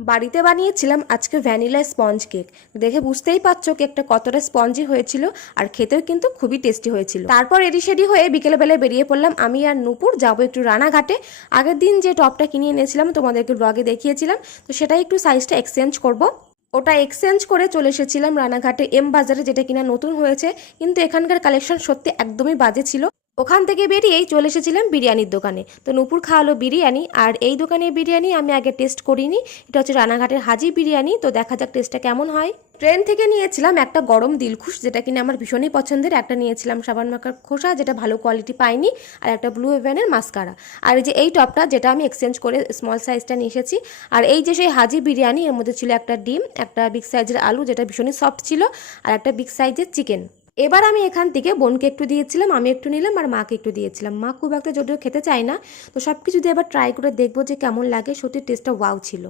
বাড়িতে বানিয়েছিলাম আজকে ভ্যানিলা স্পঞ্জ কেক। দেখে বুঝতেই পারছো কেকটা কতটা স্পঞ্জি হয়েছিল, আর খেতেও কিন্তু খুবই টেস্টি হয়েছিল। তারপর এডি সেডি হয়ে বিকেলবেলায় বেরিয়ে পড়লাম আমি আর নূপুর, যাবো একটু রানাঘাটে। আগের দিন যে টপটা কিনে এনেছিলাম তোমাদেরকে ব্লগে দেখিয়েছিলাম, তো সেটাই একটু সাইজটা এক্সচেঞ্জ করব। ওটা এক্সচেঞ্জ করে চলে এসেছিলাম রানাঘাটে এম বাজারে, যেটা কিনা নতুন হয়েছে, কিন্তু এখানকার কালেকশন সত্যি একদমই বাজে ছিল। ওখান থেকে বেরিয়েই চলে এসেছিলাম বিরিয়ানির দোকানে। তো নূপুর খাওয়ালো বিরিয়ানি, আর এই দোকানের বিরিয়ানি আমি আগে টেস্ট করিনি। এটা হচ্ছে রানাঘাটের হাজি বিরিয়ানি, তো দেখা যাক টেস্টটা কেমন হয়। ট্রেন থেকে নিয়েছিলাম একটা গরম দিলখুশ, যেটা কিনা আমার ভীষণই পছন্দের। একটা নিয়েছিলাম সাবান মাখার খোসা, যেটা ভালো কোয়ালিটি পাইনি, আর একটা ব্লু হেভেনের মাস্কারা। আর এই যে এই টপটা, যেটা আমি এক্সচেঞ্জ করে স্মল সাইজটা নিয়ে এসেছি। আর এই যে সেই হাজি বিরিয়ানি, এর মধ্যে ছিল একটা ডিম, একটা বিগ সাইজের আলু যেটা ভীষণই সফট ছিল, আর একটা বিগ সাইজের চিকেন। এবার আমি এখান থেকে বোনকে একটু দিয়েছিলাম, আমি একটু নিলাম, আর মাকে একটু দিয়েছিলাম। মা খুব একটা যদিও খেতে চায় না, তো সব কিছু দিয়ে এবার ট্রাই করে দেখবো যে কেমন লাগে। সত্যি টেস্টটা ওয়াও ছিল।